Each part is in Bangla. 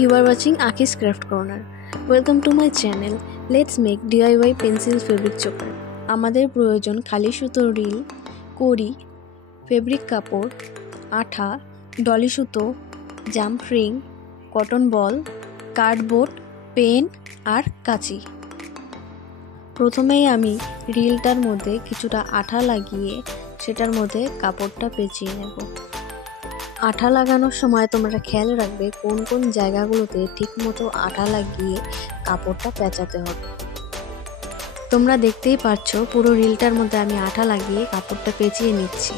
You are watching Aki's Craft Corner. Welcome to my channel. Let's make DIY pencil fabric choker. আমাদের প্রয়োজন খালি সুতোর রিল, কড়ি, ফেব্রিক কাপড়, আঠা, ডলি সুতো, জাম্প রিং, কটন বল, কার্ডবোর্ড, পেন আর কাঁচি। প্রথমেই আমি রিলটার মধ্যে কিছুটা আঠা লাগিয়ে সেটার মধ্যে কাপড়টা পেঁচিয়ে নেব। আঠা লাগানোর সময় তোমরা খেয়াল রাখবে কোন কোন জায়গাগুলোতে ঠিকমতো আঠা লাগিয়ে কাপড়টা পেঁচাতে হবে। তোমরা দেখতেই পাচ্ছ পুরো রিলটার মধ্যে আমি আঠা লাগিয়ে কাপড়টা পেঁচিয়ে নিচ্ছি।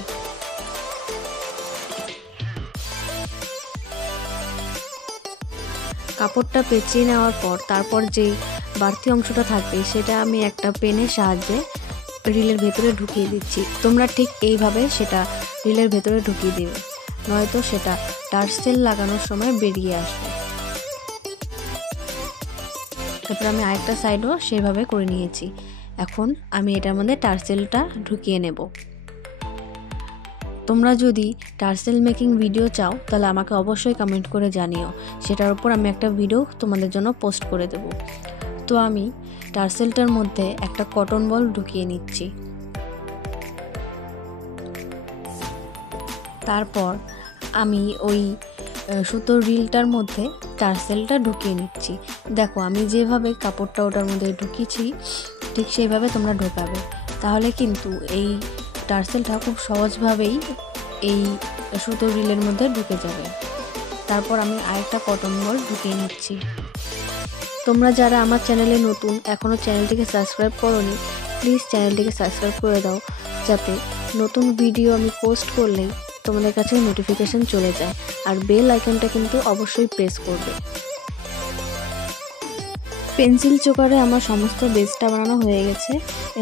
কাপড়টা পেঁচিয়ে নেওয়ার পর তারপর যে বাড়তি অংশটা থাকবে সেটা আমি একটা পেনের সাহায্যে রিলের ভেতরে ঢুকিয়ে দিচ্ছি। তোমরা ঠিক এইভাবে সেটা রিলের ভেতরে ঢুকিয়ে দিবে, নয়তো সেটা টার্সেল লাগানোর সময় বেরিয়ে আসবে। তারপর আমি আরেকটা সাইডও সেভাবে করে নিয়েছি। এখন আমি এটার মধ্যে টার্সেলটা ঢুকিয়ে নেব। তোমরা যদি টার্সেল মেকিং ভিডিও চাও তাহলে আমাকে অবশ্যই কমেন্ট করে জানিও, সেটার উপর আমি একটা ভিডিও তোমাদের জন্য পোস্ট করে দেব। তো আমি টার্সেলটার মধ্যে একটা কটন বল ঢুকিয়ে নিচ্ছি। তারপর আমি ওই সুতোর রিলটার মধ্যে টার্সেলটা ঢুকিয়ে নিচ্ছি। দেখো আমি যেভাবে কাপড়টা ওটার মধ্যে ঢুকিয়েছি ঠিক সেইভাবে তোমরা ঢোকাবে, তাহলে কিন্তু এই টার্সেলটা খুব সহজভাবেই এই সুতোর রিলের মধ্যে ঢুকে যাবে। তারপর আমি আরেকটা কটন বল ঢুকিয়ে নিচ্ছি। তোমরা যারা আমার চ্যানেলে নতুন, এখনও চ্যানেলটিকে সাবস্ক্রাইব করোনি, প্লিজ চ্যানেলটিকে সাবস্ক্রাইব করে দাও, যাতে নতুন ভিডিও আমি পোস্ট করলেই তোমাদের কাছে নোটিফিকেশন চলে যায়। আর বেল আইকনটা কিন্তু অবশ্যই প্রেস করবে। পেন্সিল চোকারে আমার সমস্ত বেসটা বানানো হয়ে গেছে।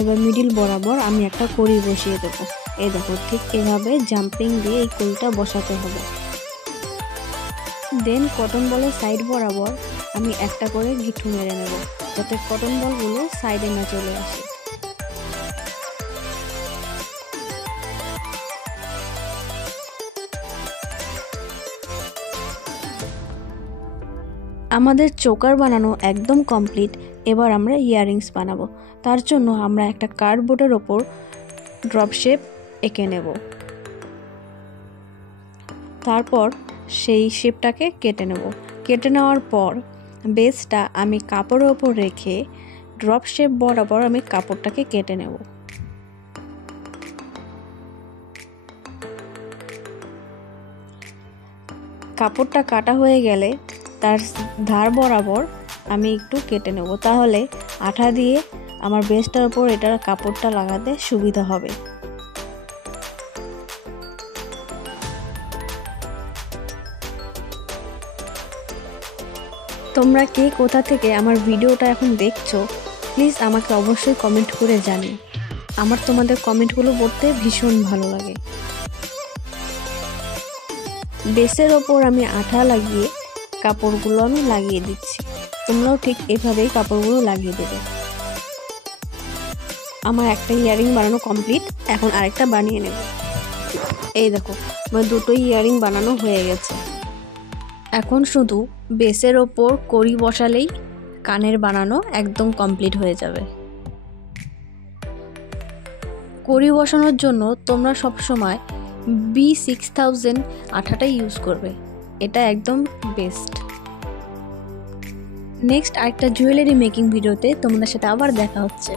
এবার মিডিল বরাবর আমি একটা কড়ি বসিয়ে দেবো। এই দেখো ঠিক এভাবে জাম্পিং দিয়ে এই কড়িটা বসাতে হবে। দেন কটন বলের সাইড বরাবর আমি একটা করে গিঁঠু মেরে নেব, যাতে কটন বলগুলো সাইডে না চলে আসে। আমাদের চোকার বানানো একদম কমপ্লিট। এবার আমরা ইয়াররিংস বানাবো। তার জন্য আমরা একটা কার্ডবোর্ডের ওপর ড্রপ শেপ এঁকে নেব। তারপর সেই শেপটাকে কেটে নেব। কেটে নেওয়ার পর বেসটা আমি কাপড়ের ওপর রেখে ড্রপ শেপ বরাবর আমি কাপড়টাকে কেটে নেব। কাপড়টা কাটা হয়ে গেলে তার ধার বরাবর আমি একটু কেটে নেব, তাহলে আঠা দিয়ে আমার বেসটার উপর এটার কাপড়টা লাগাতে সুবিধা হবে। তোমরা কে কোথা থেকে আমার ভিডিওটা এখন দেখছো প্লিজ আমাকে অবশ্যই কমেন্ট করে জানিও। আমার তোমাদের কমেন্টগুলো পড়তে ভীষণ ভালো লাগে। বেসের ওপর আমি আঠা লাগিয়ে কাপড়গুলো আমি লাগিয়ে দিচ্ছি। তোমরাও ঠিক এভাবেই কাপড়গুলো লাগিয়ে দেবে। আমার একটা ইয়াররিং বানানো কমপ্লিট, এখন আরেকটা বানিয়ে নেব। এই দেখো আমার দুটো ইয়াররিং বানানো হয়ে গেছে। এখন শুধু বেসের ওপর কড়ি বসালেই কানের বানানো একদম কমপ্লিট হয়ে যাবে। কড়ি বসানোর জন্য তোমরা সবসময় B6000 আঠাটাই ইউজ করবে, এটা একদম বেস্ট। নেক্সট আরেকটা জুয়েলারি মেকিং ভিডিওতে তোমাদের সাথে আবার দেখা হচ্ছে।